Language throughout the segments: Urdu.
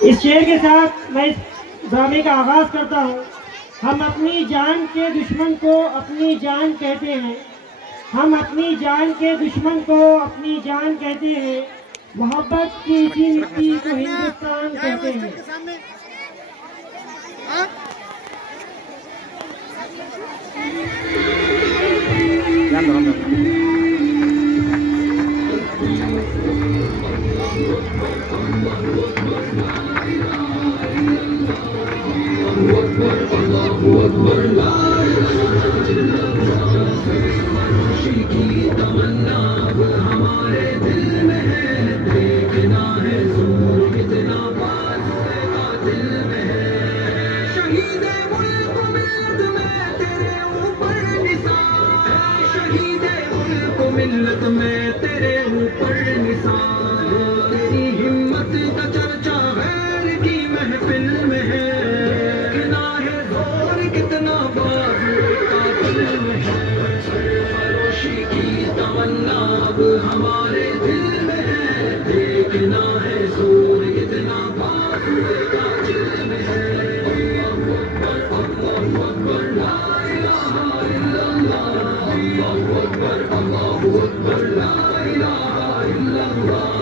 اس شعر کے ساتھ میں اس ڈرامے کا آغاز کرتا ہوں۔ ہم اپنی جان کے دشمن کو اپنی جان کہتے ہیں، ہم اپنی جان کے دشمن کو اپنی جان کہتے ہیں، محبت کی اسی مٹی کو ہندوستان کہتے ہیں۔ ملت میں تیرے اوپر نثار، تیری ہمت کا چرچا غیر کی محفل میں ہے، کتنا ہے زور کتنا بازو قاتل میں ہے، سرفروشی کی تمنا اب ہمارے دل میں ہے، دیکھنا ہے زور کتنا بازو قاتل میں ہے۔ اللہ اکبر اللہ اکبر لا الہ الا اللہ، اللہ اکبر اللہ اکبر لا الہ الا اللہ۔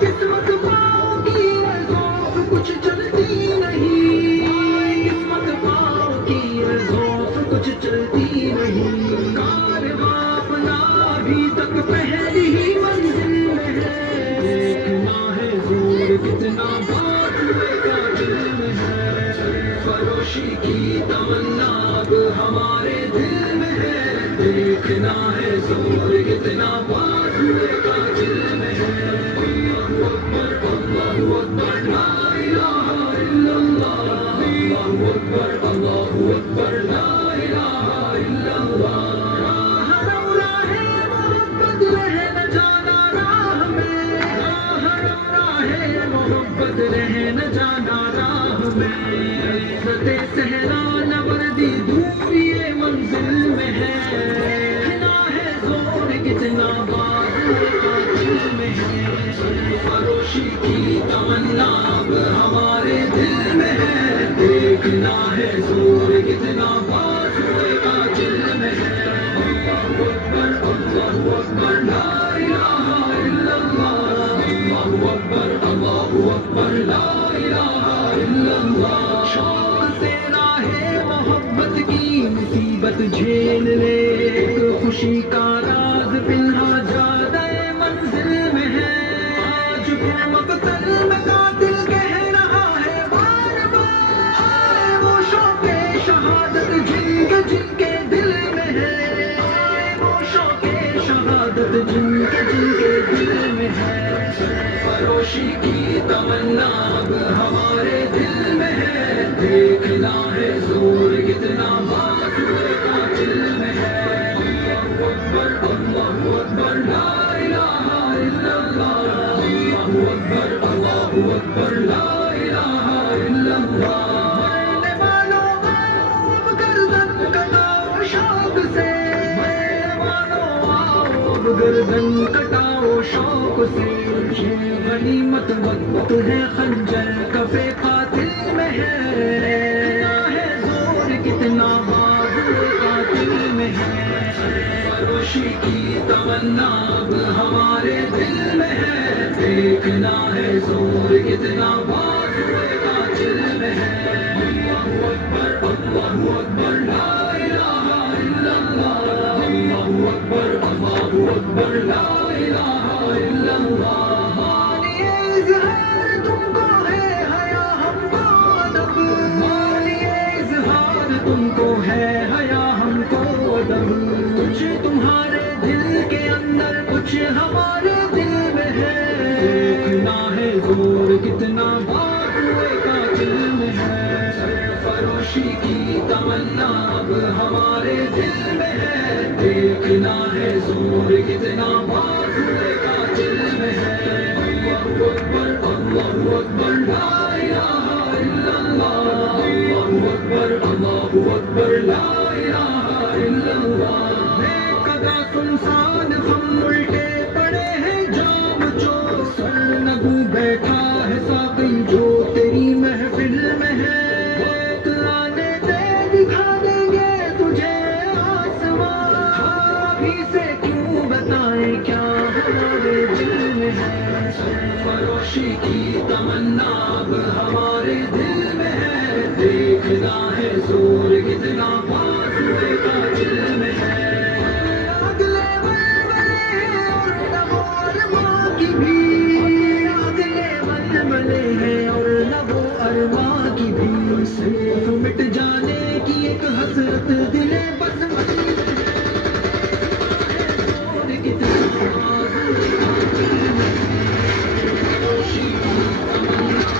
قسمت پاؤ کی ہے ذوق کچھ چلتی نہیں، قسمت پاؤ کی ہے ذوق کچھ چلتی نہیں، کارواں اپنا ابھی تک پہلی ہی منزل میں ہے، دیکھنا ہے زور کتنا بازوئے قاتل میں ہے، فروشی کی تمنا اب ہمارے دل میں ہے، دیکھنا ہے زور کتنا بازوئے قاتل میں ہے۔ اللہ اکبر اللہ اکبر لا الہ الا اللہ، اللہ اکبر اللہ اکبر لا الہ الا اللہ۔ راہ رو راہ محبت رہ نہ جانا راہ میں، راہ رو راہ محبت رہ نہ جانا راہ میں، فتح صحرا نوردی دور یہ منزل میں ہے، کتنا ہے زور کتنا بازوئے قاتل میں ہے، فروشی کی تمنا اب ہمارے دل میں ہے، دیکھنا ہے زور کتنا بازوئے قاتل میں ہے۔ اللہ اکبر لا الہ الا اللہ، اللہ اکبر لا الہ الا اللہ۔ شوق سے راہ محبت کی مصیبت جھیل لے، ایک خوشی کا راز پنہا جادہ منزل میں ہے، آج پھر مقتل میں قاتل کہہ رہا ہے بار بار، وہ شوق شہادت جن کے دل میں ہے، وہ شوق شہادت جن کے دل میں ہے، فروشی کی تمنا اب ہمارے دل میں ہے، دیکھنا ہے زور کتنا بازوئے قاتل میں ہے۔ اللہ اکبر لا الہ الا اللہ، اللہ اکبر لا الہ الا اللہ۔ مرنے والوں آؤ اب گردن کٹاؤ شوق سے، مرنے والوں آؤ اب گردن کٹاؤ شوق سے، یہ غنیمت وقت ہے خنجر کفے قاتل میں ہے، کتنا ہے زور کتنا بازوئے قاتل میں ہے، فروشی کی تمنا اب ہمارے دل میں ہے، دیکھنا ہے زور کتنا بازوئے قاتل میں ہے۔ اللہ اکبر لا الہ الا اللہ، اللہ اکبر لا الہ الا اللہ۔ مانیے اظہار تم کو ہے حیا ہم کو ادب، مانیے اظہار تم کو ہے حیا ہم کو ادب، کچھ تمہارے دل کے اندر کچھ ہمارے دل میں ہے، دیکھنا ہے زور کتنا بازوئے قاتل میں ہے، فروشی کی تمنا اب ہمارے دل میں ہے، دیکھنا ہے زور کتنا بازوئے قاتل میں ہے۔ اللہ اکبر لا الہ الا اللہ، اللہ اکبر لا الہ الا اللہ۔ بے قدر سنسان ہم الٹے پڑے ہیں جام جو، سر نگو بیٹھا ہے ساقی جو روشی کی تمنا اب ہمارے دل میں ہے، دیکھنا ہے زور کتنا بازوئے کا دل میں ہے۔ اگلے ولولے اور نبو ارماں کی بھی، اگلے ولولے ہیں اور نبو ارماں کی بھی، صرف مٹ جانے کی ایک حسرت دل بس میں ہے، زور کتنا بازوئے کا دل میں ہے، روشی کی تمنا ہے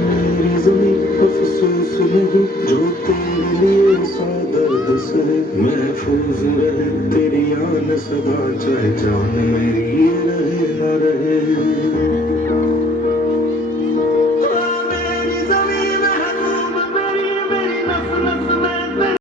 میری زمین افسوس نہیں جو تیرے لیے سادہ سے محفوظ رہے تیری آن صدا، چاہے جان میری رہے نہ رہے۔